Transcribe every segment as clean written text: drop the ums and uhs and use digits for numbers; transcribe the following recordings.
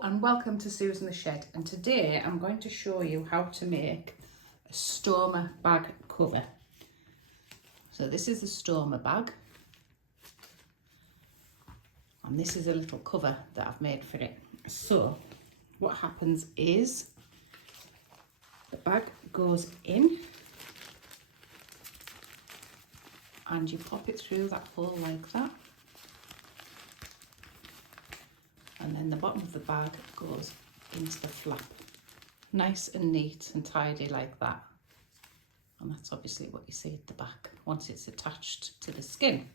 Hello and welcome to Susan the Shed, and today I'm going to show you how to make a Stoma bag cover. So this is the Stoma bag and this is a little cover that I've made for it. So what happens is the bag goes in and you pop it through that hole like that. And then the bottom of the bag goes into the flap. Nice and neat and tidy like that. And that's obviously what you see at the back once it's attached to the skin.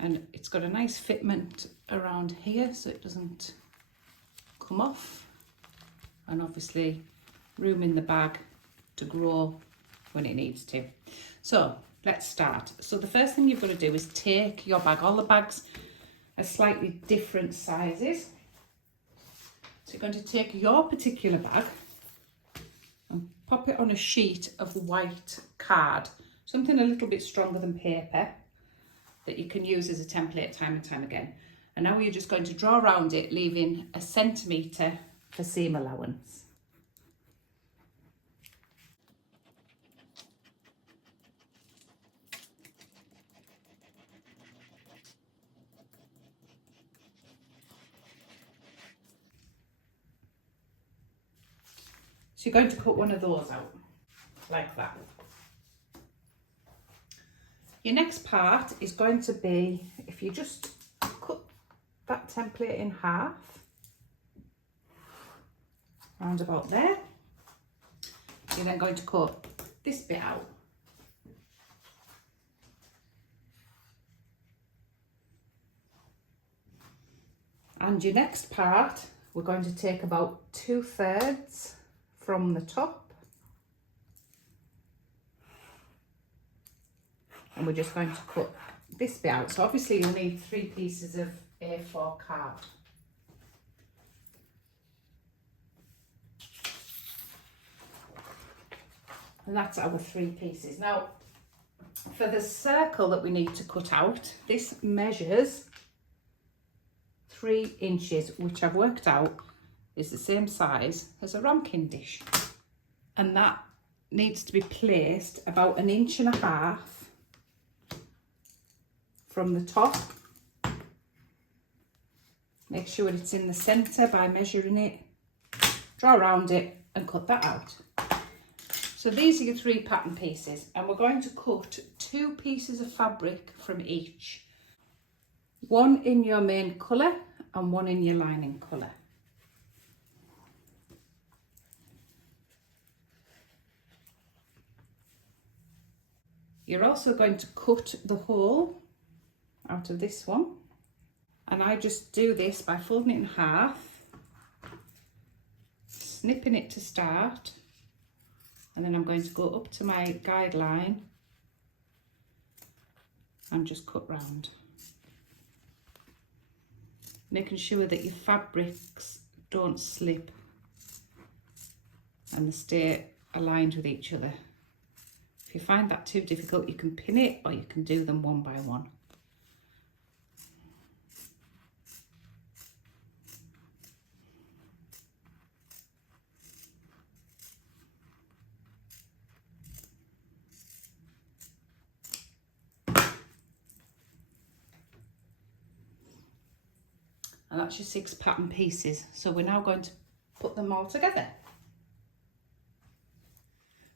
And it's got a nice fitment around here so it doesn't come off. And obviously room in the bag to grow when it needs to. So let's start. So the first thing you've got to do is take your bag. All the bags are slightly different sizes. So you're going to take your particular bag and pop it on a sheet of white card, something a little bit stronger than paper that you can use as a template time and time again. And now you're just going to draw around it, leaving 1 centimetre for seam allowance. So you're going to cut one of those out, like that. Your next part is going to be, if you just cut that template in half, round about there, you're then going to cut this bit out. And your next part, we're going to take about 2/3 from the top, and we're just going to cut this bit out. So obviously you'll need 3 pieces of A4 card. And that's our 3 pieces. Now for the circle that we need to cut out, this measures 3 inches, which I've worked out is the same size as a ramekin dish, and that needs to be placed about 1.5 inches from the top. Make sure it's in the centre by measuring it, draw around it and cut that out. So these are your 3 pattern pieces, and we're going to cut 2 pieces of fabric from each, 1 in your main colour and 1 in your lining colour. You're also going to cut the hole out of this one, and I just do this by folding it in half, snipping it to start, and then I'm going to go up to my guideline and just cut round, making sure that your fabrics don't slip and they stay aligned with each other. If you find that too difficult, you can pin it or you can do them one by one. And that's your 6 pattern pieces. So we're now going to put them all together.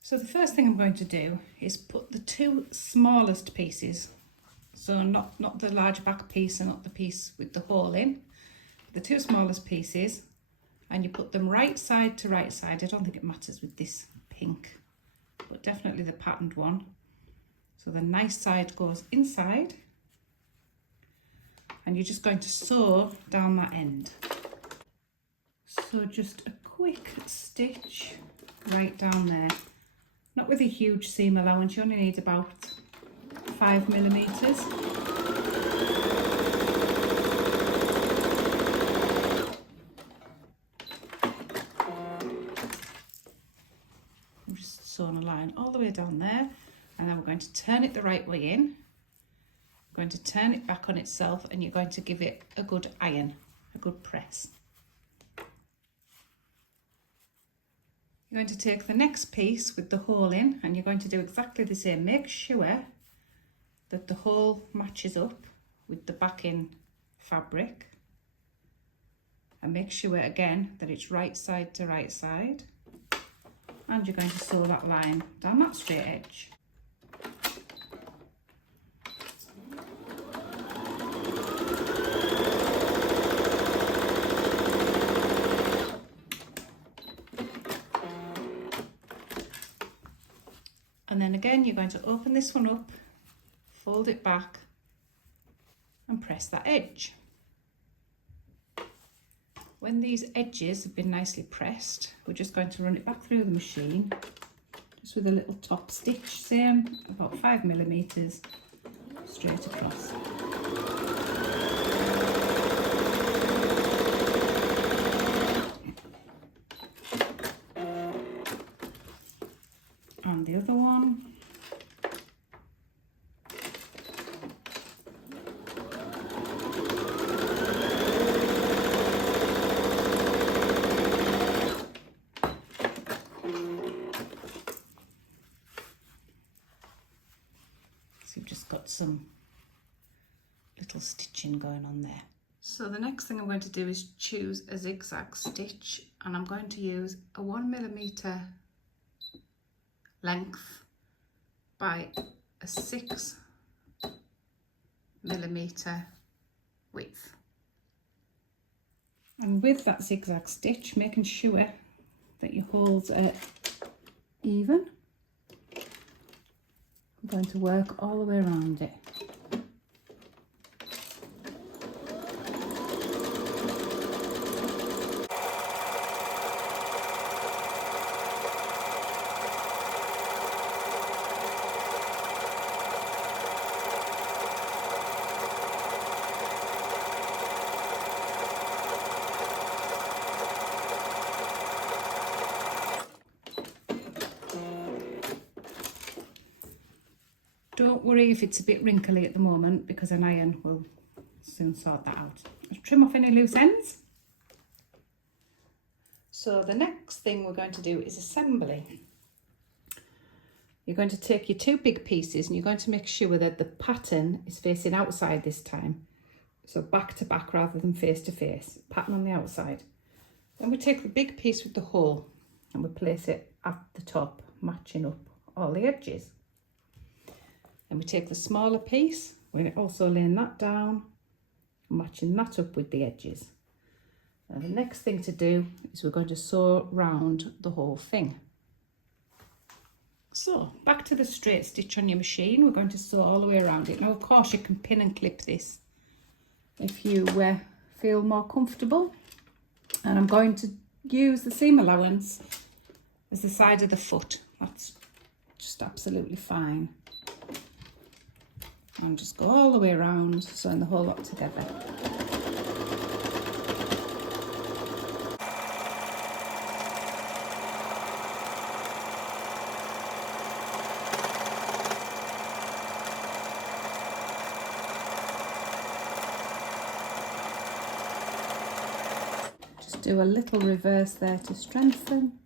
So the first thing I'm going to do is put the 2 smallest pieces, so not the large back piece and not the piece with the hole in, the 2 smallest pieces, and you put them right side to right side. I don't think it matters with this pink, but definitely the patterned one. So the nice side goes inside, and you're just going to sew down that end. So just a quick stitch right down there. Not with a huge seam allowance, you only need about 5 millimetres. I'm just sewing a line all the way down there, and then we're going to turn it the right way in. We're going to turn it back on itself, and you're going to give it a good iron, a good press. You're going to take the next piece with the hole in and you're going to do exactly the same. Make sure that the hole matches up with the backing fabric, and make sure again that it's right side to right side, and you're going to sew that line down that straight edge. And then again you're going to open this one up, fold it back and press that edge. When these edges have been nicely pressed, we're just going to run it back through the machine, just with a little top stitch, same, about 5mm straight across. And the other one. So you've just got some little stitching going on there. So the next thing I'm going to do is choose a zigzag stitch, and I'm going to use a 1mm length by a 6mm width. And with that zigzag stitch, making sure that your holes are even, I'm going to work all the way around it. Don't worry if it's a bit wrinkly at the moment, because an iron will soon sort that out. Just trim off any loose ends. So the next thing we're going to do is assembly. You're going to take your two big pieces and you're going to make sure that the pattern is facing outside this time. So back to back rather than face to face, pattern on the outside. Then we take the big piece with the hole and we place it at the top, matching up all the edges. And we take the smaller piece, we're also laying that down, matching that up with the edges. And the next thing to do is we're going to sew round the whole thing. So back to the straight stitch on your machine, we're going to sew all the way around it. Now of course you can pin and clip this if you feel more comfortable. And I'm going to use the seam allowance as the side of the foot. That's just absolutely fine. And just go all the way around, sewing the whole lot together. Just do a little reverse there to strengthen.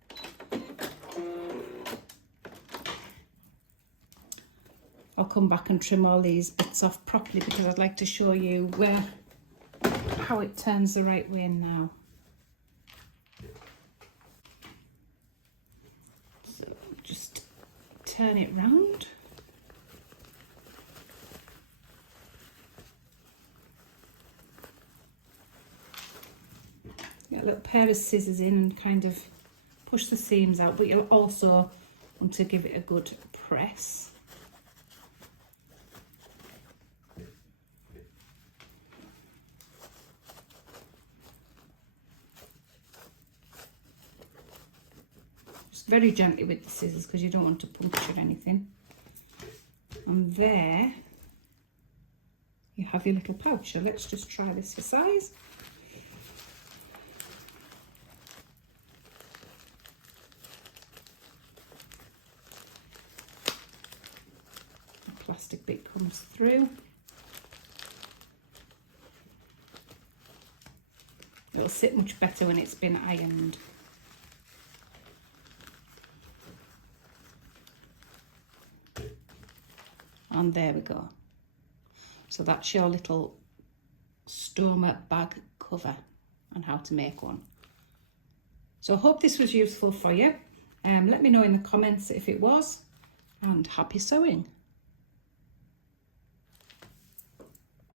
I'll come back and trim all these bits off properly because I'd like to show you how it turns the right way now. So just turn it round. Get a little pair of scissors in and kind of push the seams out, but you'll also want to give it a good press. Very gently with the scissors because you don't want to puncture anything. And there you have your little pouch. So let's just try this for size. The plastic bit comes through. It'll sit much better when it's been ironed. And there we go. So that's your little Stoma bag cover and how to make one. So I hope this was useful for you. Let me know in the comments if it was, and happy sewing.